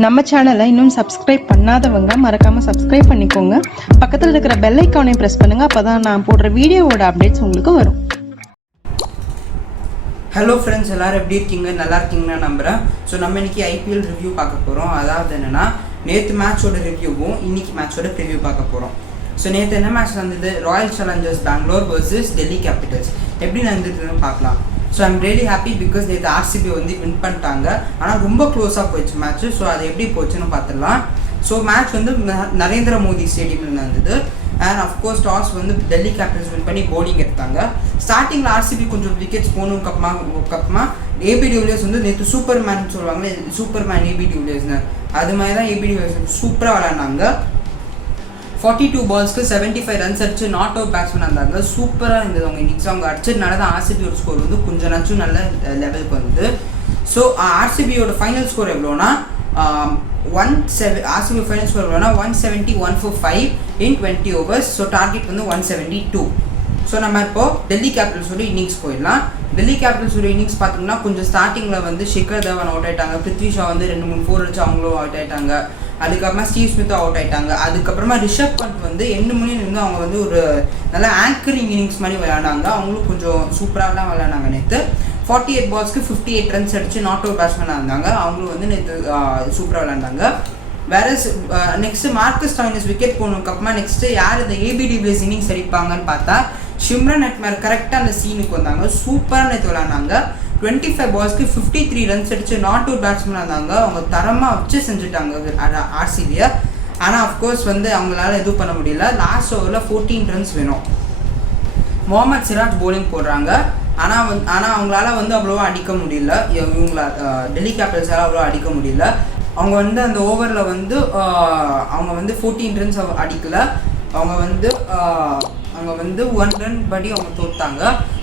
நம்ம சேனலை இன்னும் சப்ஸ்கிரைப் பண்ணாதவங்க மறக்காமல் சப்ஸ்கிரைப் பண்ணிக்கோங்க. பக்கத்தில் இருக்கிற பெல் ஐக்கானையும் ப்ரெஸ் பண்ணுங்கள். அப்போ தான் நான் போடுற வீடியோவோட அப்டேட்ஸ் உங்களுக்கு வரும். ஹலோ ஃப்ரெண்ட்ஸ், எல்லோரும் எப்படி இருக்கீங்க? நல்லா இருக்கீங்கன்னு நம்புகிறேன். ஸோ நம்ம இன்றைக்கி ஐபிஎல் ரிவ்யூ பார்க்க போகிறோம். அதாவது என்னென்னா, நேற்று மேட்சோட ரிவ்யூவும் இன்றைக்கி மேட்சோட ப்ரிவ்யூ பார்க்க போகிறோம். ஸோ நேற்று என்ன மேட்ச் நடந்தது? Royal Challengers Bangalore versus Delhi Capitals எப்படி நடந்துட்டுன்னு பார்க்கலாம். So I'm really happy because நேற்று RCB வந்து வின் பண்ணிட்டாங்க. ஆனால் ரொம்ப க்ளோஸாக போயிடுச்சு மேட்ச்சு. ஸோ அது எப்படி போச்சுன்னு பார்த்துடலாம். ஸோ மேட்ச் வந்து நரேந்திர மோடி ஸ்டேடியமில் நடந்தது. அண்ட் அஃப்கோர்ஸ் டாஸ் வந்து டெல்லி கேபிட்டல்ஸ் வின் பண்ணி போலிங் எடுத்தாங்க. ஸ்டார்டிங்கில் RCB கொஞ்சம் விக்கெட்ஸ் போனதுக்கப்புறமா ஏபி டிவிலியர்ஸ் வந்து நேற்று சூப்பர்மேன் சொல்லுவாங்களே, சூப்பர்மேன் ஏபி டிவிலியர்ஸ்னு, அது மாதிரி தான் ஏபி டிவிலியர்ஸ் சூப்பராக விளையாண்டாங்க. 42 பால்ஸ்க்கு 75 ரன்ஸ் அடிச்சு நாட் அவுட் பேட்ஸ்மேன் இருந்தாங்க. சூப்பராக இருந்தது அவங்க இன்னிங்ஸ். அவங்க அடிச்சதுனால தான் RCBயோட ஸ்கோர் வந்து கொஞ்சம் நச்சும் நல்ல லெவலுக்கு வந்தது. ஸோ RCBயோட ஃபைனல் ஸ்கோர் எவ்வளோனா RCB ஃபைனல் ஸ்கோர் எவ்வளோனா 170 145 in 20 overs. ஸோ டார்கெட் வந்து 172. ஸோ நம்ம இப்போது டெல்லி கேபிட்டல்ஸோட இன்னிங்ஸ் போயிடலாம். டெல்லி கேபிட்டல்ஸோட இன்னிங்ஸ் பார்த்தோம்னா கொஞ்சம் ஸ்டார்டிங்கில் வந்து ஷிகர் தவன் அவுட் ஆகிட்டாங்க. பிருத்வி ஷா வந்து 2-3 4 அடிச்சு அவங்களும் அவுட் ஆகிட்டாங்க. அதுக்கப்புறமா ஸ்டீவ் ஸ்மித்தும் அவுட் ஆகிட்டாங்க. அதுக்கப்புறமா ரிஷப் பண்ட் வந்து 2 மணி இருந்து அவங்க வந்து ஒரு நல்ல ஆங்கரிங் இன்னிங்ஸ் மாதிரி விளையாண்டாங்க. அவங்களும் கொஞ்சம் சூப்பராக தான் விளையாண்டாங்க. நேற்று 48 பால்ஸ்க்கு 58 ரன்ஸ் அடிச்சு நாட் அவுட் பேட்ஸ்மேனாக இருந்தாங்க. அவங்களும் வந்து நேற்று சூப்பராக விளையாண்டாங்க. வேற நெக்ஸ்ட்டு மார்க்கஸ் ஸ்டாயினிஸ் விக்கெட் போனதுக்கப்புறமா நெக்ஸ்ட்டு யார் இந்த ஏபி டிவிலியர்ஸ் இன்னிங்ஸ் அடிப்பாங்கன்னு பார்த்தா ஷிம்ரன் அட்மர் கரெக்டாக அந்த சீனுக்கு வந்தாங்க. சூப்பராக நேற்று விளையாண்டாங்க. 25 பால்ஸ்க்கு 53 ரன்ஸ் அடிச்சு நாட் அவுட் பேட்ஸ்மேனாக இருந்தாங்க. அவங்க தரமாக வச்சு செஞ்சுட்டாங்க RCBயை. ஆனால் அஃப்கோர்ஸ் வந்து அவங்களால எதுவும் பண்ண முடியல. லாஸ்ட் ஓவரில் 14 ரன்ஸ் வேணும். முகமது சிராஜ் போலிங் போடுறாங்க. ஆனால் அவங்களால வந்து அவ்வளோவா அடிக்க முடியல. இவங்கள டெல்லி கேபிட்டல்ஸால் அவ்வளோ அடிக்க முடியல. அவங்க வந்து அந்த ஓவரில் வந்து அவங்க வந்து 14 ரன்ஸ் அடிக்கலை. அவங்க வந்து 1 ரன் படி அவங்க தோற்றாங்க.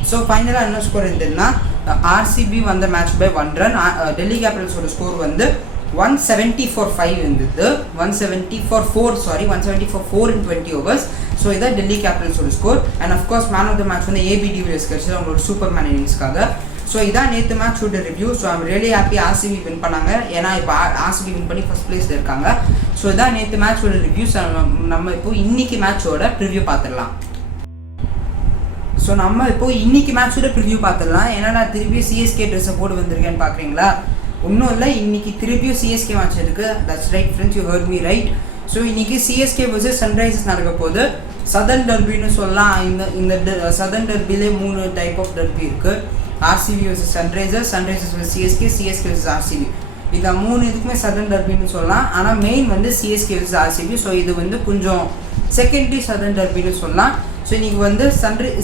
ஸோ ஃபைனலாக என்ன ஸ்கோர் இருந்ததுன்னா RCB வந்த மேட்ச் பை 1 ரன். டெல்லி கேபிட்டல்ஸோட ஸ்கோர் வந்து 174 இருந்தது. 174 in 20 overs. ஸோ இதான் டெல்லி கேபிட்டல்ஸோட score. And of course man of the match வந்து ஏபி டிவிலியர்ஸ் கிடைச்சது அவங்களோட சூப்பர் மேன் இன்னிங்ஸ்க்காக. ஸோ இதான் நேற்று மேட்சோட review. So I'm really happy RCB win பண்ணாங்க. ஏன்னா இப்போ RCB வின் பண்ணி ஃபர்ஸ்ட் பிளேஸில் இருக்காங்க. ஸோ இதான் நேற்று மேட்சோட ரிவ்யூஸ். நம்ம இப்போ இன்னைக்கு மேட்சோட ப்ரிவ்யூ பார்த்துடலாம். ஸோ நம்ம இப்போது இன்றைக்கி மேட்சோட ப்ரிவ்யூ பார்த்துடலாம். ஏன்னா நான் திருப்பியும் CSK ட்ரெஸ்ஸை போட்டு வந்திருக்கேன்னு பார்க்குறீங்களா? ஒன்றும் இல்லை, இன்றைக்கி திருப்பியும் CSK மேட்ச் இருக்குது. That's right friends, you heard me right. So இன்றைக்கி CSK வர்சஸ் சன்ரைசர்ஸ் நடக்க போகுது. சதர்ன் டர்பின்னு சொல்லலாம். இந்த சதர்ன் டர்பிலே 3 டைப் ஆஃப் டர்பி இருக்குது. RCB versus Sunrisers versus CSK versus RCB. இந்த 3 இதுக்குமே சதர்ன் டர்பின்னு சொல்லலாம். ஆனால் மெயின் வந்து CSK வர்சஸ் RCB. ஸோ இது வந்து கொஞ்சம் செகண்டரி சதர்ன் டர்பின்னு சொல்லலாம். ஸோ இன்றைக்கி வந்து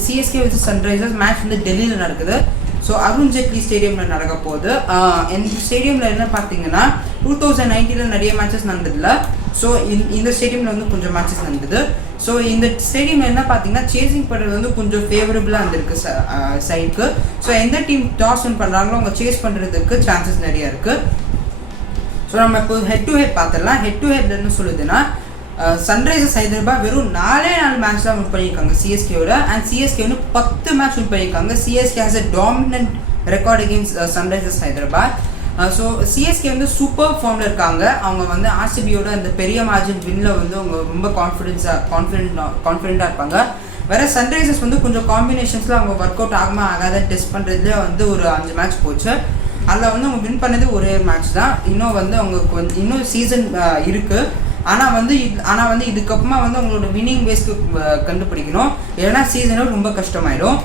CSK வர்சஸ் சன்ரைசர்ஸ் மேட்ச் வந்து டெல்லியில் நடக்குது. ஸோ அருண் ஜேட்லி ஸ்டேடியமில் நடக்க போகுது. இந்த ஸ்டேடியமில் என்ன பார்த்தீங்கன்னா 2019 நிறைய மேட்சஸ் நடந்ததில்ல. ஸோ இந்த ஸ்டேடியமில் வந்து கொஞ்சம் மேட்சஸ் நடந்தது. ஸோ இந்த ஸ்டேடியமில் என்ன பார்த்தீங்கன்னா சேசிங் பண்ணுறது வந்து கொஞ்சம் ஃபேவரபுளாக இருந்திருக்கு சைடுக்கு. ஸோ எந்த டீம் டாஸ் வின் பண்ணுறாங்களோ அவங்க சேஸ் பண்ணுறதுக்கு சான்சஸ் நிறையா இருக்குது. ஸோ நம்ம இப்போ ஹெட் டு ஹெட் பார்த்துடலாம். ஹெட் டு ஹெட் என்ன சொல்லுதுன்னா சன்ரைசர்ஸ் ஹைதராபாத் வெறும் 4 மேட்ச் தான் வின் பண்ணியிருக்காங்க CSKவோட. அண்ட் CSK வந்து 10 மேட்ச் வின் பண்ணியிருக்காங்க. CSK has a dominant record against Sunrisers Hyderabad. So CSK வந்து சூப்பர் ஃபார்மில் இருக்காங்க. அவங்க வந்து RCBயோட அந்த பெரிய மார்ஜின் வின்னில் வந்து அவங்க ரொம்ப கான்ஃபிடென்ட்டாக இருப்பாங்க. வேறு சன்ரைசர்ஸ் வந்து கொஞ்சம் காம்பினேஷன்ஸில் அவங்க ஒர்க் அவுட் ஆகாத டெஸ்ட் பண்ணுறதுலேயே வந்து ஒரு 5 மேட்ச் போச்சு. அதில் வந்து அவங்க வின் பண்ணது ஒரே மேட்ச் தான். இன்னும் வந்து அவங்களுக்கு வந்து இன்னும் சீசன் இருக்குது. ஆனால் வந்து இதுக்கப்புறமா வந்து அவங்களோட வின்னிங் வேஸ்க்கு கண்டுபிடிக்கணும். ஏன்னா சீசனும் ரொம்ப கஷ்டமாயிடும்.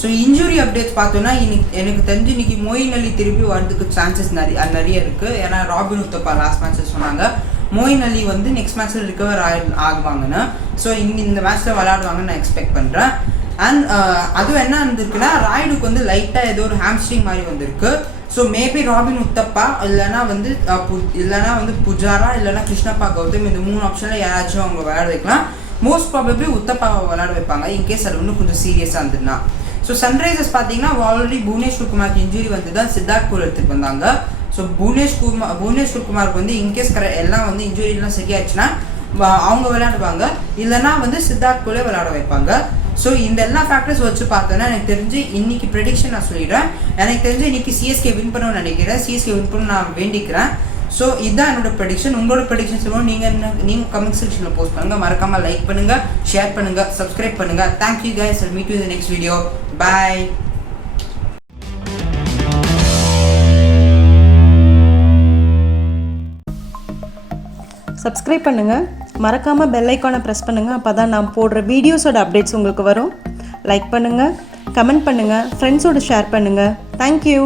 ஸோ இன்ஜுரி அப்டேட்ஸ் பார்த்தோன்னா எனக்கு தெரிஞ்சு இன்றைக்கி மொயின் அலி திருப்பி வரதுக்கு சான்சஸ் நிறைய இருக்குது. ஏன்னா ராபின் உத்தப்பா லாஸ்ட் மேட்ச்சில் சொன்னாங்க மொயின் அலி வந்து நெக்ஸ்ட் மேட்ச்சில் ரிகவர் ஆகுவாங்கன்னு. ஸோ இந்த மேட்ச்சில் விளையாடுவாங்கன்னு நான் எக்ஸ்பெக்ட் பண்ணுறேன். அண்ட் அதுவும் என்ன இருந்திருக்குன்னா ராய்டுக்கு வந்து லைட்டாக ஏதோ ஒரு ஹாம்ஸ்ட்ரிங் மாதிரி வந்திருக்கு. ஸோ மேபி ராபின் உத்தப்பா இல்லைனா வந்து புஜாரா இல்லைனா கிருஷ்ணப்பா கௌதம் இந்த 3 ஆப்ஷனில் யாராச்சும் அவங்க விளையாட வைக்கலாம். மோஸ்ட் ப்ராபப்ளி உத்தப்பாவை விளையாட வைப்பாங்க இன்கேஸ் அது இன்னும் கொஞ்சம் சீரியஸாக இருந்ததுன்னா. ஸோ சன்ரைசர்ஸ் பார்த்தீங்கன்னா ஆல்ரெடி புவனேஸ்வர் குமாருக்கு இன்ஜுரி வந்து தான் சித்தார்த் கோல் எடுத்துகிட்டு வந்தாங்க. ஸோ புவனேஸ்வர் குமாருக்கு வந்து இன்கேஸ் எல்லாம் வந்து இன்ஜுரிலாம் சரியாச்சுன்னா அவங்க விளையாடுவாங்க. இல்லைனா வந்து சித்தார்த் கோலே விளையாட வைப்பாங்க. ஸோ இந்த எல்லா ஃபேக்டர்ஸ் வச்சு பார்த்தோன்னா எனக்கு தெரிஞ்சு இன்றைக்கி ப்ரெடிக்ஷன் நான் சொல்லிடுறேன். எனக்கு தெரிஞ்சு இன்றைக்கி CSK வின் பண்ணணும்னு நினைக்கிறேன். CSK வின் பண்ண நான் வேண்டிக்கிறேன். ஸோ இதுதான் என்னோட ப்ரெடிக்ஷன். உங்களோட ப்ரெடிக்ஷன் சொல்லுவோம். நீங்கள் கமெண்ட் செக்ஷனில் போஸ்ட் பண்ணுங்கள். மறக்காமல் லைக் பண்ணுங்கள், ஷேர் பண்ணுங்கள், சப்ஸ்கிரைப் பண்ணுங்கள். Thank you guys. I'll meet you in the next video. Bye. Subscribe பண்ணுங்கள், மறக்காமல் பெல் ஐக்கானை ப்ரெஸ் பண்ணுங்கள். அப்போ தான் நான் போடுற வீடியோஸோட அப்டேட்ஸ் உங்களுக்கு வரும். லைக் பண்ணுங்கள், கமெண்ட் பண்ணுங்கள், ஃப்ரெண்ட்ஸோடு ஷேர் பண்ணுங்கள். தேங்க்யூ.